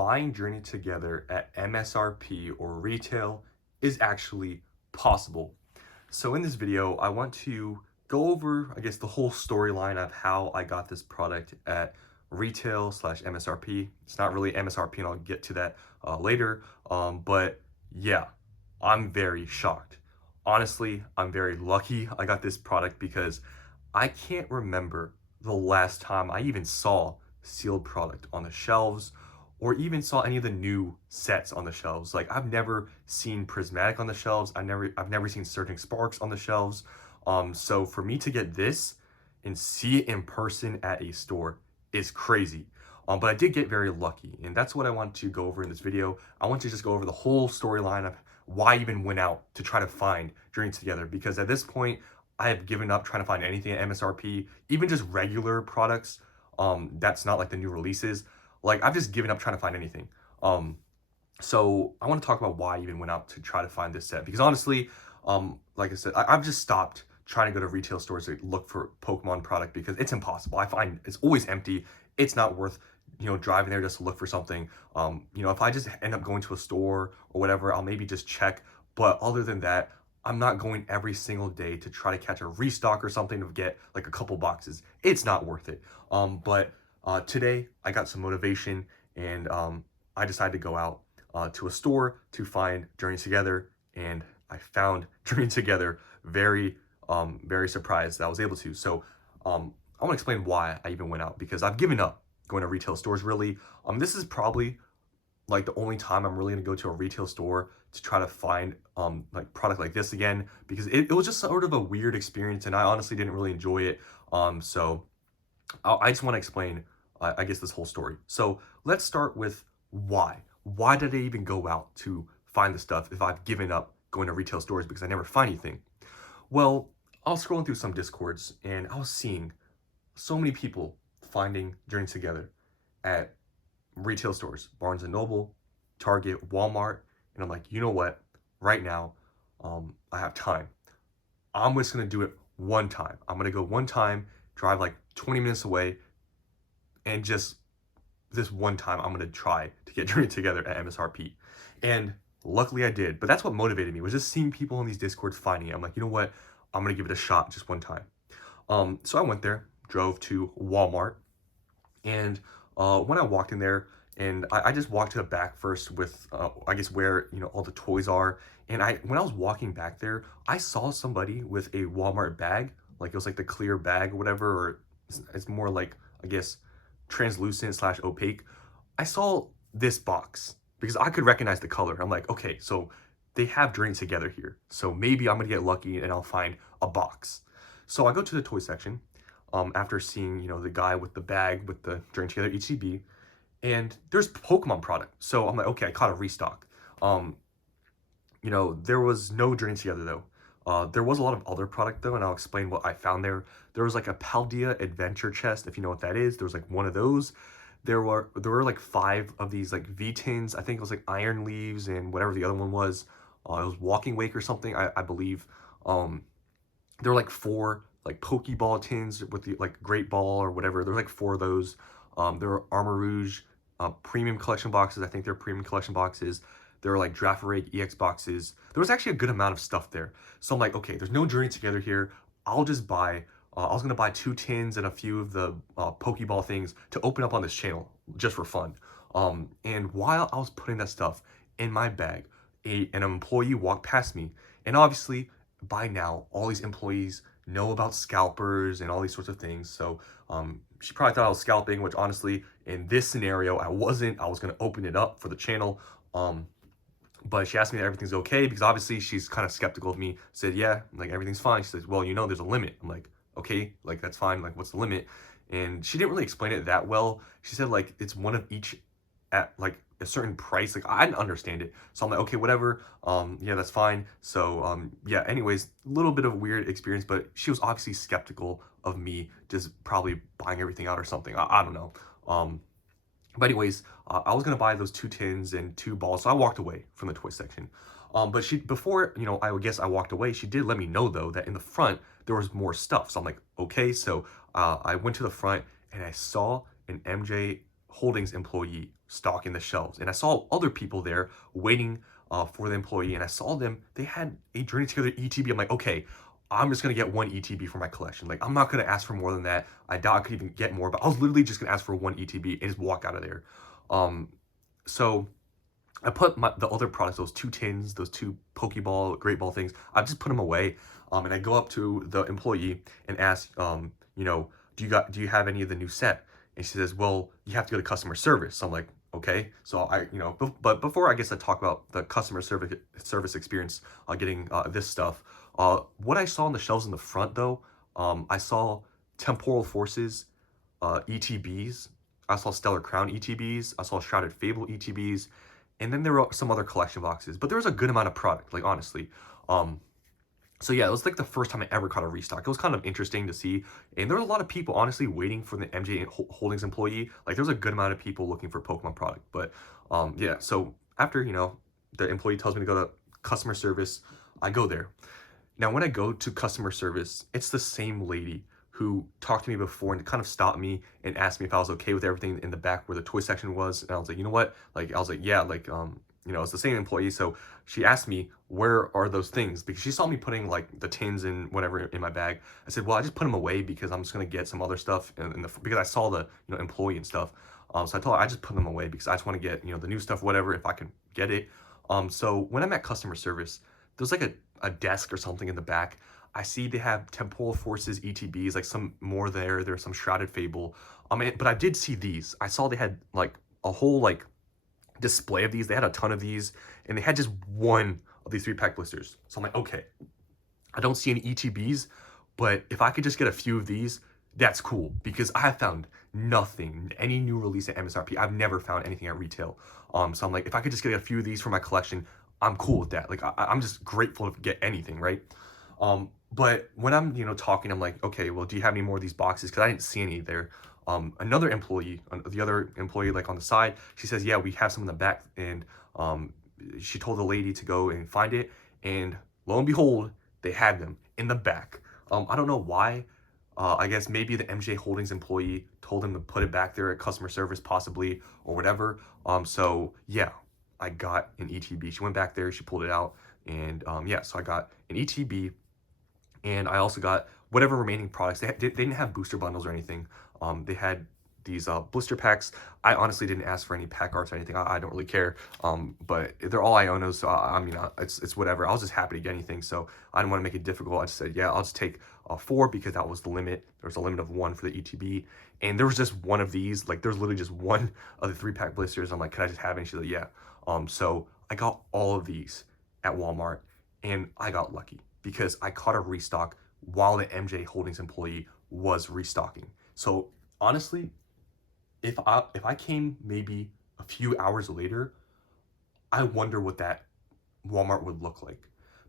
buying Journey together at MSRP or retail is actually possible. So in this video, I want to go over, I guess, the whole storyline of how I got this product at retail slash MSRP. It's not really MSRP, and I'll get to that later. But yeah, I'm very shocked. Honestly, I'm very lucky I got this product because I can't remember the last time I even saw sealed product on the shelves or even saw any of the new sets on the shelves. Like, I've never seen prismatic on the shelves. I've never seen Surging Sparks on the shelves. So for me to get this and see it in person at a store is crazy. But I did get very lucky, and that's what I want to go over in this video. I want to just go over the whole storyline of why I even went out to try to find Journey Together, because at this point, I have given up trying to find anything at MSRP, even just regular products that's not like the new releases. Like, I've just given up trying to find anything. So I want to talk about why I even went out to try to find this set, because honestly, like I said, I've just stopped trying to go to retail stores to look for Pokemon product because it's impossible. I find it's always empty. It's not worth, driving there just to look for something. If I just end up going to a store or whatever, I'll maybe just check. But other than that, I'm not going every single day to try to catch a restock or something to get like a couple boxes. It's not worth it. But today I got some motivation, and I decided to go out to a store to find Journey Together, and I found Journey Together. Very surprised that I was able to. So I want to explain why I even went out, because I've given up going to retail stores, really. This is probably like the only time I'm really gonna go to a retail store to try to find like product like this again, because it was just sort of a weird experience, and I honestly didn't really enjoy it. So I just want to explain, I guess, this whole story. So let's start with why. Why did I even go out to find the stuff if I've given up going to retail stores because I never find anything? Well, I was scrolling through some Discords, and I was seeing so many people finding Journey Together at retail stores, Barnes & Noble, Target, Walmart, and I'm like, you know what? Right now, I have time. I'm just gonna do it one time. I'm gonna go one time, drive like 20 minutes away, and just this one time, I'm gonna try to get Journey Together at MSRP. And luckily I did, but that's what motivated me, was just seeing people on these Discords finding it. I'm like, you know what? I'm gonna give it a shot just one time. So I went there, drove to Walmart, and when I walked in there, and I just walked to the back first with, I guess, where, all the toys are. And when I was walking back there, I saw somebody with a Walmart bag, like it was like the clear bag or whatever, or it's more like, I guess, translucent slash opaque. I saw this box because I could recognize the color. I'm like, okay, so they have Journey Together here. So maybe I'm gonna get lucky and I'll find a box. So I go to the toy section after seeing, the guy with the bag with the Journey Together HCB, and there's Pokemon product. So I'm like, okay, I caught a restock. There was no Journey Together though. There was a lot of other product though, and I'll explain what I found there. There was like a Paldea Adventure chest, if you know what that is. There was like one of those. There were like 5 of these like V-tins. I think it was like Iron Leaves and whatever the other one was. It was Walking Wake or something, I believe. There were like 4 like Pokeball tins with the like Great Ball or whatever. There were like 4 of those. There were Armor Rouge premium collection boxes. I think they're premium collection boxes. There were like Draforage EX boxes. There was actually a good amount of stuff there. So I'm like, okay, there's no Journey Together here. I'll just buy, I was gonna buy 2 tins and a few of the Pokeball things to open up on this channel just for fun. And while I was putting that stuff in my bag, an employee walked past me. And obviously, by now, all these employees know about scalpers and all these sorts of things. So she probably thought I was scalping, which honestly, in this scenario, I wasn't. I was gonna open it up for the channel. But she asked me if everything's okay, because obviously she's kind of skeptical of me. Said, yeah, like everything's fine. She says, well, there's a limit. I'm like, okay, like that's fine. Like, what's the limit? And she didn't really explain it that well. She said like it's one of each at like a certain price. Like, I didn't understand it. So I'm like, okay, whatever. Yeah, that's fine. So yeah, anyways, a little bit of a weird experience, but she was obviously skeptical of me just probably buying everything out or something. I don't know. But anyways, I was gonna buy those 2 tins and 2 balls, so I walked away from the toy section. But before, I would guess I walked away, she did let me know though that in the front there was more stuff. So I'm like, okay. So I went to the front and I saw an MJ Holdings employee stocking the shelves, and I saw other people there waiting for the employee, and I saw them. They had a Journey Together ETB. I'm like, okay, I'm just gonna get one ETB for my collection. Like, I'm not gonna ask for more than that. I doubt I could even get more, but I was literally just gonna ask for one ETB and just walk out of there. Um, so I put the other products, those two tins, those two Pokeball, Great Ball things, I just put them away. And I go up to the employee and ask, do you have any of the new set? And she says, well, you have to go to customer service. So I'm like, okay. So but before I guess I talk about the customer service experience, getting this stuff, what I saw on the shelves in the front though, I saw Temporal Forces, ETBs. I saw Stellar Crown ETBs. I saw Shrouded Fable ETBs, and then there were some other collection boxes. But there was a good amount of product, like honestly. So yeah, it was like the first time I ever caught a restock. It was kind of interesting to see, and there were a lot of people honestly waiting for the MJ Holdings employee. Like there was a good amount of people looking for Pokemon product. But yeah, so after the employee tells me to go to customer service, I go there. Now, when I go to customer service, it's the same lady who talked to me before and kind of stopped me and asked me if I was okay with everything in the back where the toy section was. And I was like, you know what? Like, I was like, yeah, like, it's the same employee. So she asked me, where are those things? Because she saw me putting like the tins and whatever in my bag. I said, well, I just put them away because I'm just going to get some other stuff. Because I saw the, employee and stuff. So I told her I just put them away because I just want to get, the new stuff, whatever, if I can get it. So when I'm at customer service, there's like a desk or something in the back. I see they have Temporal Forces ETBs, like some more there. There's some Shrouded Fable. But I did see these. I saw they had like a whole like display of these. They had a ton of these, and they had just one of these 3-pack blisters. So I'm like, okay, I don't see any ETBs, but if I could just get a few of these, that's cool, because I have found nothing, any new release at MSRP. I've never found anything at retail. So I'm like, if I could just get a few of these for my collection, I'm cool with that. Like I'm just grateful to get anything, right? But when I'm talking, I'm like, okay, well, do you have any more of these boxes? Because I didn't see any there. Another employee, the other employee, like on the side, she says, yeah, we have some in the back, and she told the lady to go and find it, and lo and behold, they had them in the back. I don't know why. I guess maybe the MJ Holdings employee told him to put it back there at customer service, possibly, or whatever. So yeah, I got an ETB. She went back there, she pulled it out, and yeah, so I got an ETB, and I also got whatever remaining products. They didn't have booster bundles or anything. They had these blister packs. I honestly didn't ask for any pack arts or anything. I don't really care. But they're all Ionos, so it's whatever. I was just happy to get anything, so I didn't want to make it difficult. I just said, yeah, I'll just take 4 because that was the limit. There was a limit of 1 for the ETB, and there was just one of these. Like there's literally just one of the 3-pack blisters. I'm like, can I just have it? And she's like, yeah. So I got all of these at Walmart, and I got lucky because I caught a restock while the MJ Holdings employee was restocking. So honestly, if I came maybe a few hours later, I wonder what that Walmart would look like,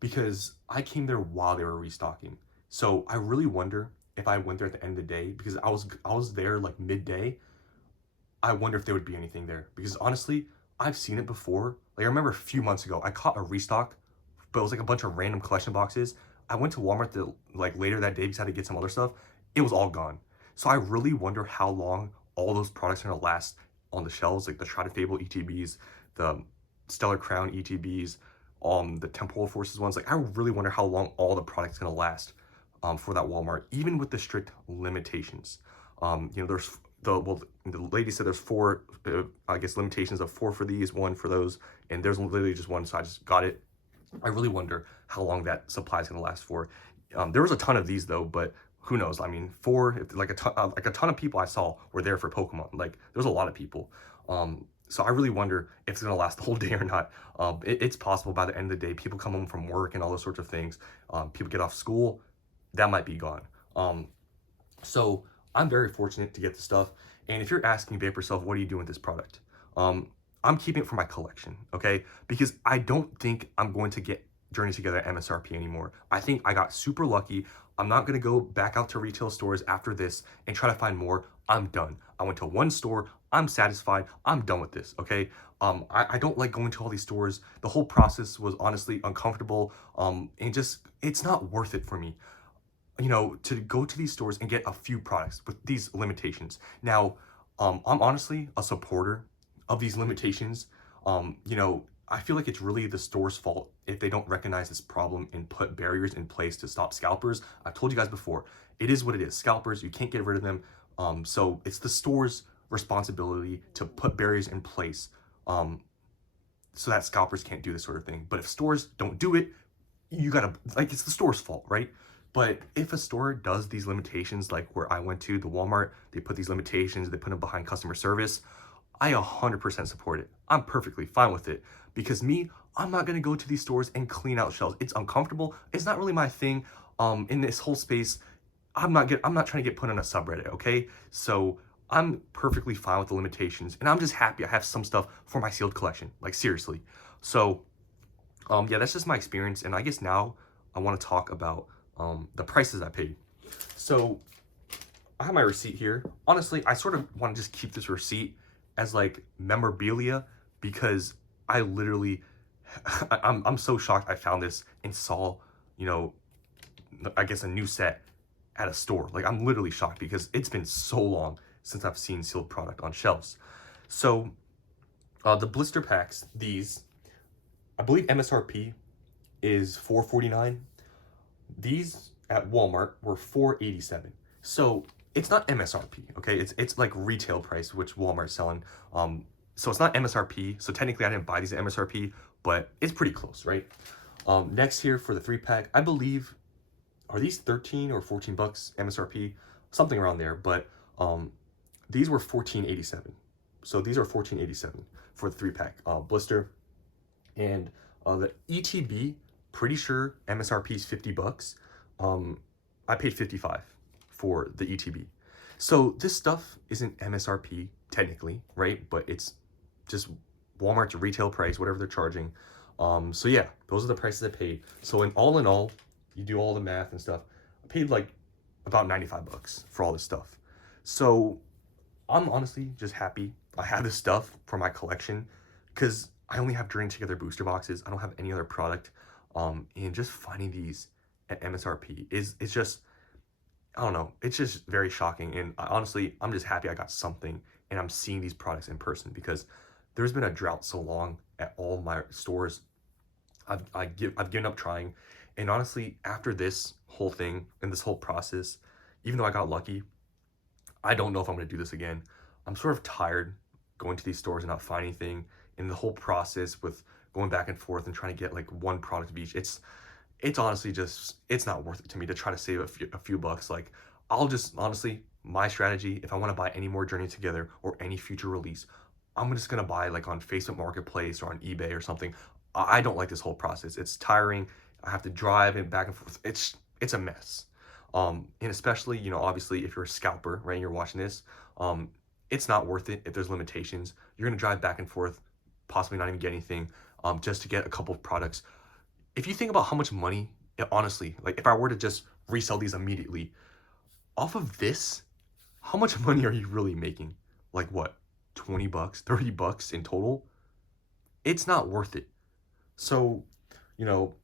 because I came there while they were restocking. So I really wonder if I went there at the end of the day, because I was there like midday. I wonder if there would be anything there, because honestly, I've seen it before. Like I remember a few months ago, I caught a restock, but it was like a bunch of random collection boxes. I went to Walmart like later that day because I had to get some other stuff. It was all gone. So I really wonder how long all those products are gonna last on the shelves, like the Shrouded Fable ETBs, the Stellar Crown ETBs, the Temporal Forces ones. Like I really wonder how long all the products gonna last for that Walmart, even with the strict limitations. There's the lady said there's 4, I guess limitations of 4 for these, 1 for those, and there's literally just 1, so I just got it. I really wonder how long that supply is gonna last for. There was a ton of these though, but who knows? I mean, like a ton of people I saw were there for Pokemon. Like there's a lot of people. So I really wonder if it's gonna last the whole day or not. It's possible by the end of the day, people come home from work and all those sorts of things. People get off school, that might be gone. So I'm very fortunate to get the stuff. And if you're asking Vapor Self, what are you doing with this product? I'm keeping it for my collection, okay? Because I don't think I'm going to get Journey Together MSRP anymore. I think I got super lucky. I'm not gonna go back out to retail stores after this and try to find more. I'm done. I went to one store. I'm satisfied. I'm done with this, okay? I don't like going to all these stores. The whole process was honestly uncomfortable, and just, it's not worth it for me, to go to these stores and get a few products with these limitations. Now, I'm honestly a supporter of these limitations. You know, I feel like it's really the store's fault if they don't recognize this problem and put barriers in place to stop scalpers. I've told you guys before, it is what it is. Scalpers, you can't get rid of them. So it's the store's responsibility to put barriers in place so that scalpers can't do this sort of thing. But if stores don't do it, you gotta, like, it's the store's fault, right? But if a store does these limitations, like where I went to, the Walmart, they put these limitations, they put them behind customer service, I 100% support it. I'm perfectly fine with it because me, I'm not gonna go to these stores and clean out shelves. It's uncomfortable. It's not really my thing. In this whole space, I'm not trying to get put on a subreddit, okay? So I'm perfectly fine with the limitations, and I'm just happy I have some stuff for my sealed collection. Like, seriously. So yeah, that's just my experience, and I guess now I want to talk about the prices I paid. So I have my receipt here. Honestly, I sort of want to just keep this receipt as like memorabilia because I literally, I'm so shocked I found this and saw, you know, I guess a new set at a store. Like, I'm literally shocked because it's been so long since I've seen sealed product on shelves. So the blister packs, these, I believe MSRP is $4.49. These at Walmart were $4.87. So it's not MSRP, okay? It's like retail price, which Walmart's selling. So it's not MSRP. So technically I didn't buy these at MSRP, but it's pretty close, right? Next here for the 3-pack, I believe, are these 13 or 14 bucks MSRP? Something around there, but these were $14.87. So these are $14.87 for the 3-pack blister. And the ETB, pretty sure MSRP is 50 bucks. I paid 55 for the ETB. So this stuff isn't MSRP technically, right? But it's just Walmart's retail price, whatever they're charging. So yeah, those are the prices I paid. So in all, you do all the math and stuff, I paid like about 95 bucks for all this stuff. So I'm honestly just happy I have this stuff for my collection because I only have Dream Together booster boxes. I don't have any other product. And just finding these at MSRP is just, I don't know, it's just very shocking. And honestly, I'm just happy I got something and I'm seeing these products in person because there's been a drought so long at all my stores. I've given up trying. And honestly, after this whole thing and this whole process, even though I got lucky, I don't know if I'm going to do this again. I'm sort of tired going to these stores and not finding anything. And the whole process with going back and forth and trying to get like one product of each, it's honestly just, it's not worth it to me to try to save a few bucks. Like, I'll just, honestly, my strategy, if I want to buy any more Journey Together or any future release, I'm just going to buy like on Facebook Marketplace or on eBay or something. I don't like this whole process. It's tiring. I have to drive and back and forth. It's a mess. And especially, you know, obviously if you're a scalper, right, and you're watching this, it's not worth it if there's limitations. You're going to drive back and forth, possibly not even get anything, just to get a couple of products. If you think about how much money, honestly, like if I were to just resell these immediately, off of this, how much money are you really making? Like what, 20 bucks, 30 bucks in total? It's not worth it. So, you know,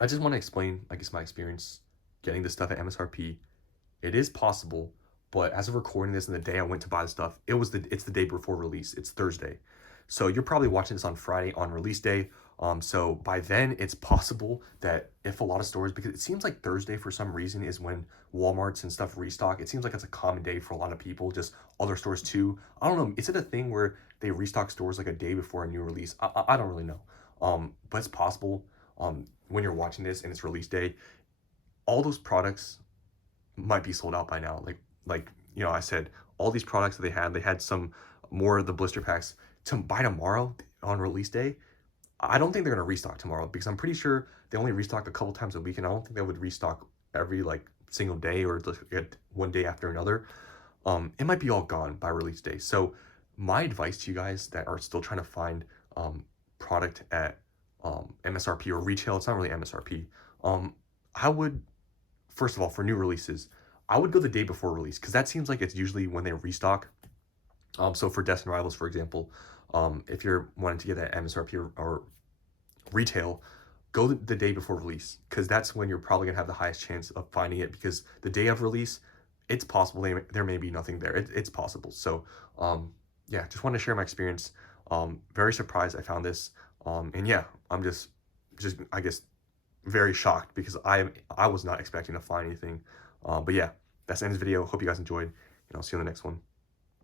I just want to explain, I guess, my experience getting this stuff at MSRP. It is possible, but as of recording this and the day I went to buy the stuff, it's the day before release. It's Thursday. So you're probably watching this on Friday on release day. So by then it's possible that if a lot of stores, because it seems like Thursday for some reason is when Walmarts and stuff restock. It seems like it's a common day for a lot of people, just other stores too. I don't know. Is it a thing where they restock stores like a day before a new release? I don't really know. But it's possible when you're watching this and it's release day, all those products might be sold out by now. Like you know, I said, all these products that they had some more of the blister packs to buy tomorrow on release day. I don't think they're going to restock tomorrow because I'm pretty sure they only restock a couple times a week, and I don't think they would restock every like single day or one day after another. It might be all gone by release day. So my advice to you guys that are still trying to find product at MSRP or retail, it's not really MSRP. I would, first of all, for new releases, I would go the day before release because that seems like it's usually when they restock. So for Destined Rivals, for example, if you're wanting to get that MSRP or retail, go the day before release because that's when you're probably gonna have the highest chance of finding it because the day of release, it's possible there may be nothing there. It's possible. So yeah, just want to share my experience. Very surprised I found this. And yeah, I'm just I guess very shocked because I was not expecting to find anything. But yeah, that's the end of the video. Hope you guys enjoyed, and I'll see you in the next one.